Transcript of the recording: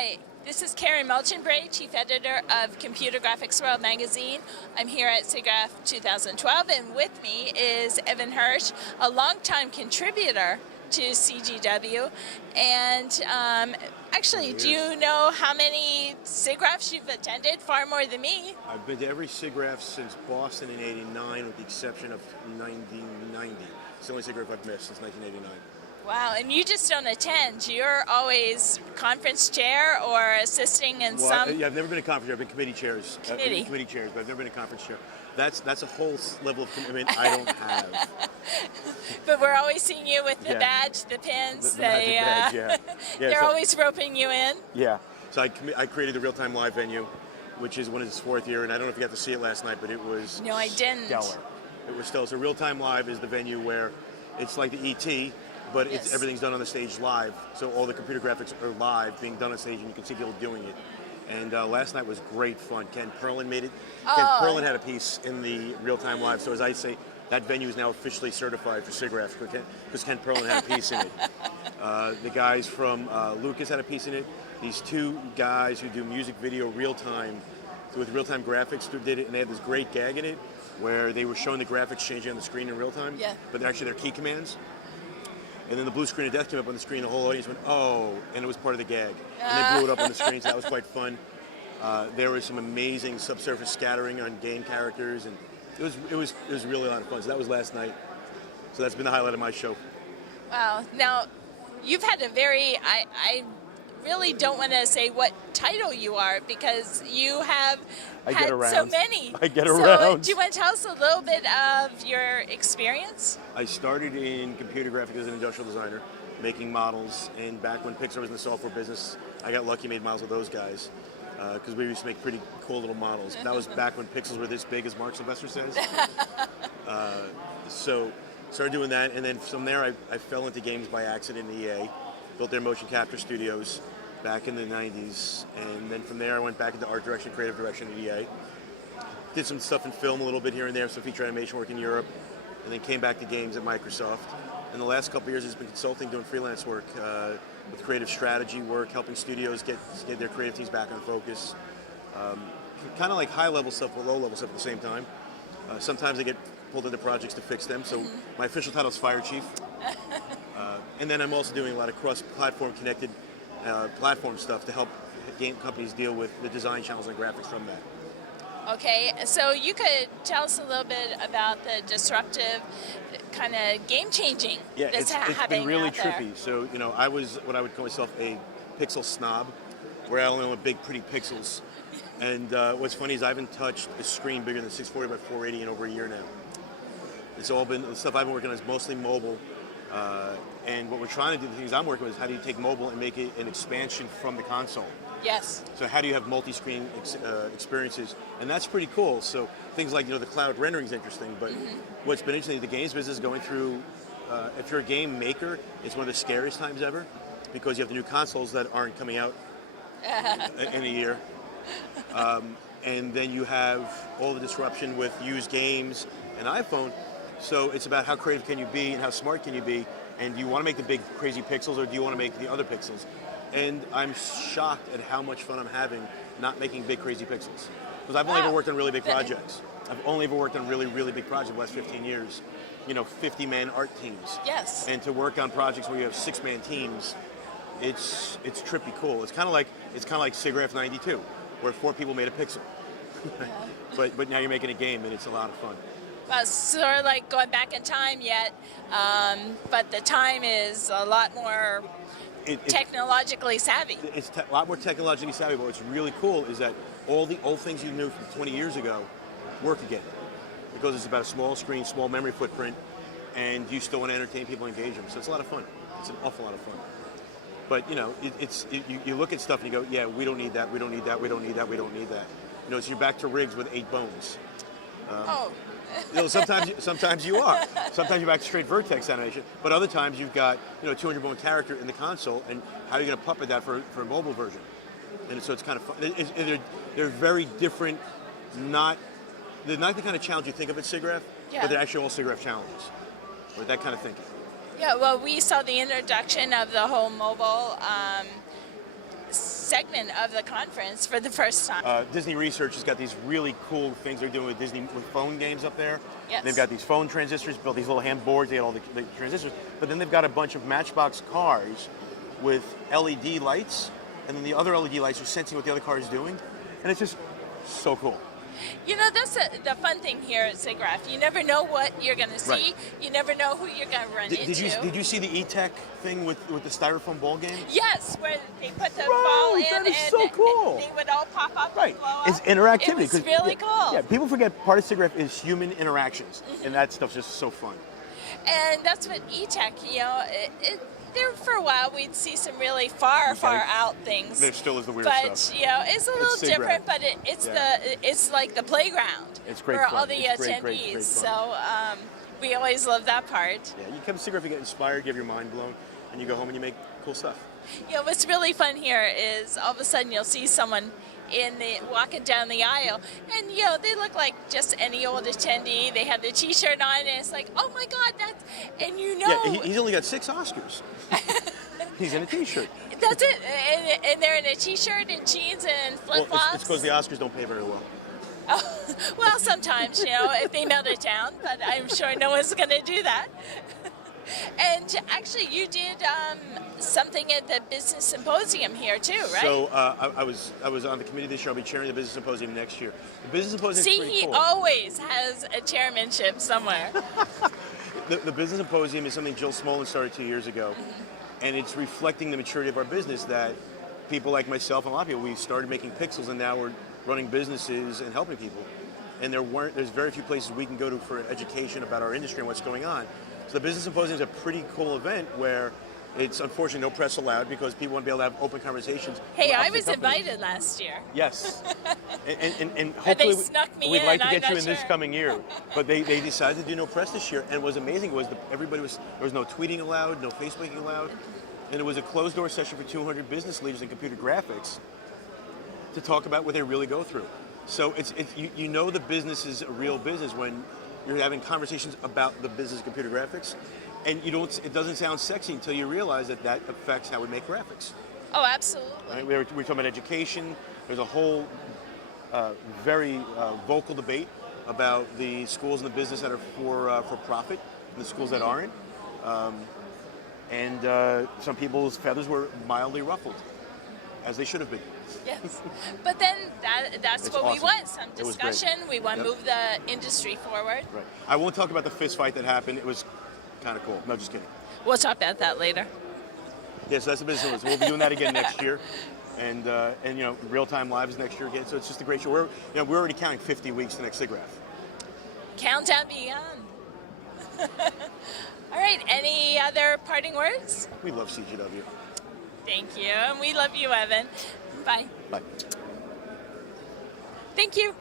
Hi, this is Karen Melchenbray, Chief Editor of Computer Graphics World magazine. I'm here at SIGGRAPH 2012, and with me is Evan Hirsch, a longtime contributor to CGW. And actually, do you know how many SIGGRAPHs you've attended? Far more than me. I've been to every SIGGRAPH since Boston in '89, with the exception of 1990. It's the only SIGGRAPH I've missed since 1989. Wow, and you just don't attend. You're always conference chair or assisting in some... Yeah, I've never been a conference chair. I've been committee chairs. Committee chairs, but I've never been a conference chair. That's a whole level of commitment I don't have. But we're always seeing you with the badge, the pins. The magic badge, yeah. They're always roping you in. Yeah. So I created the Real-Time Live venue, which is one of its fourth year, and I don't know if you got to see it last night, but it was No, I didn't. stellar. It was stellar. So Real-Time Live is the venue where it's like the ET, but everything's done on the stage live. So all the computer graphics are live, being done on stage, and you can see people doing it. And last night was great fun. Ken Perlin made it. Ken Perlin had a piece in the Real-Time Live. So as I say, that venue is now officially certified for SIGGRAPH because Ken Perlin had a piece in it. The guys from Lucas had a piece in it. These two guys who do music video real-time, with real-time graphics, did it, and they had this great gag in it where they were showing the graphics changing on the screen in real time, but actually they're key commands. And then the blue screen of death came up on the screen. The whole audience went, "Oh!" And it was part of the gag. And they blew it up on the screen, so that was quite fun. There was some amazing subsurface scattering on game characters, and it was really a lot of fun. So that was last night. So that's been the highlight of my show. Wow. Now, you've had a very I really don't want to say what title you are because you have had so many. I get so around. Do you want to tell us a little bit of your experience? I started in computer graphics as an industrial designer, making models, and back when Pixar was in the software business, I got lucky, made models with those guys, because we used to make pretty cool little models. That was back when pixels were this big, as Mark Sylvester says. So started doing that, and then from there I fell into games by accident in EA, built their motion capture studios back in the 90s, and then from there I went back into art direction, creative direction at EA. Did some stuff in film a little bit here and there, some feature animation work in Europe, and then came back to games at Microsoft. In the last couple of years, it's been consulting, doing freelance work with creative strategy work, helping studios get their creative teams back on focus. Kind of like high-level stuff but low-level stuff at the same time. Sometimes I get pulled into projects to fix them, so my official title is Fire Chief. And then I'm also doing a lot of cross-platform connected platform stuff to help game companies deal with the design channels and graphics from that. Okay, so you could tell us a little bit about the disruptive kind of game-changing that's happening it's been really out there. trippy. So, I was what I would call myself a pixel snob, where I only want big, pretty pixels. And what's funny is I haven't touched a screen bigger than 640 by 480 in over a year now. It's all been, the stuff I've been working on is mostly mobile. And what we're trying to do, the things I'm working with, is how do you take mobile and make it an expansion from the console? Yes. So how do you have multi-screen experiences? And that's pretty cool. So things like, the cloud rendering is interesting, but what's been interesting, the games business is going through, if you're a game maker, it's one of the scariest times ever, because you have the new consoles that aren't coming out in a year. And then you have all the disruption with used games and iPhone. So it's about how creative can you be and how smart can you be, and do you want to make the big crazy pixels or do you want to make the other pixels? And I'm shocked at how much fun I'm having not making big crazy pixels. Because I've only ever worked on really big projects. I've only ever worked on really, really big projects in the last 15 years. 50-man art teams. Yes. And to work on projects where you have 6-man teams, it's trippy cool. It's kind of like SIGGRAPH 92, where 4 people made a pixel. but now you're making a game and it's a lot of fun. Well, it's sort of like going back in time yet, but the time is a lot more technologically savvy. It's a lot more technologically savvy, but what's really cool is that all the old things you knew from 20 years ago work again. Because it's about a small screen, small memory footprint, and you still want to entertain people and engage them. So it's a lot of fun. It's an awful lot of fun. But, you look at stuff and you go, yeah, we don't need that, we don't need that, we don't need that, we don't need that. So you're back to rigs with 8 bones. Sometimes you are. Sometimes you're back to straight vertex animation, but other times you've got 200 bone character in the console, and how are you going to puppet that for a mobile version? And so it's kind of fun. They're very different. They're not the kind of challenge you think of at SIGGRAPH, but they're actually all SIGGRAPH challenges, or that kind of thinking. Yeah, well, we saw the introduction of the whole mobile segment of the conference for the first time. Disney Research has got these really cool things they're doing with Disney with phone games up there. Yes. They've got these phone transistors, built these little hand boards, they got all the transistors, but then they've got a bunch of Matchbox cars with LED lights, and then the other LED lights are sensing what the other car is doing, and it's just so cool. You know, that's the fun thing here at SIGGRAPH. You never know what you're going to see. Right. You never know who you're going to run into. Did you see the E-Tech thing with the styrofoam ball game? Yes, where they put the ball in that is and, so cool. and they would all pop up Right, and blow up. it's interactivity. It was really cool. Yeah, people forget part of SIGGRAPH is human interactions, and that stuff's just so fun. And that's what E-Tech, you know, there for a while we'd see some really far out things. There still is the weird but, stuff. You know, it's a little SIGGRAPH. different, but it's like the playground It's great for fun. all the It's attendees. great fun. So we always love that part. Yeah, you come to SIGGRAPH, you get inspired, you have your mind blown, and you go home and you make cool stuff. You know, what's really fun here is all of a sudden you'll see someone walking down the aisle, and you know they look like just any old attendee. They have the T-shirt on, and it's like, oh my God, that's and you know. Yeah, he's only got 6 Oscars. He's in a T-shirt. That's it, and they're in a T-shirt and jeans and flip-flops. Well, it's because the Oscars don't pay very well. Oh, well, sometimes, you know, if they melt it down, but I'm sure no one's going to do that. And actually, you did something at the Business Symposium here too, right? So I was on the committee this year. I'll be chairing the Business Symposium next year. The Business Symposium is pretty cool. Always has a chairmanship somewhere. The Business Symposium is something Jill Smolin started 2 years ago, and it's reflecting the maturity of our business that people like myself and a lot of people, we started making pixels, and now we're running businesses and helping people. And there's very few places we can go to for education about our industry and what's going on. So the Business Symposium is a pretty cool event where it's unfortunately no press allowed because people want to be able to have open conversations. Hey, I was invited last year. Yes. and hopefully snuck me we'd like to I'm get you not in this sure. coming year. But they decided to do no press this year, and what was amazing was there was no tweeting allowed, no Facebooking allowed, and it was a closed door session for 200 business leaders in computer graphics to talk about what they really go through. So you know the business is a real business when you're having conversations about the business of computer graphics, and it doesn't sound sexy until you realize that affects how we make graphics. Oh, absolutely. Right? We're talking about education. There's a whole very vocal debate about the schools and the business that are for profit and the schools that aren't. And some people's feathers were mildly ruffled, as they should have been. Yes, but then that's It's what we awesome. want, some It was great. discussion. We want to move the industry forward. Right. I won't talk about the fist fight that happened. It was kind of cool. No, just kidding. We'll talk about that later. Yeah, so that's the business. We'll be doing that again next year. And you know, real-time live is next year again. So it's just a great show. We're already counting 50 weeks to next SIGGRAPH. Countdown beyond. All right, any other parting words? We love CGW. Thank you, and we love you, Evan. Bye. Bye. Thank you.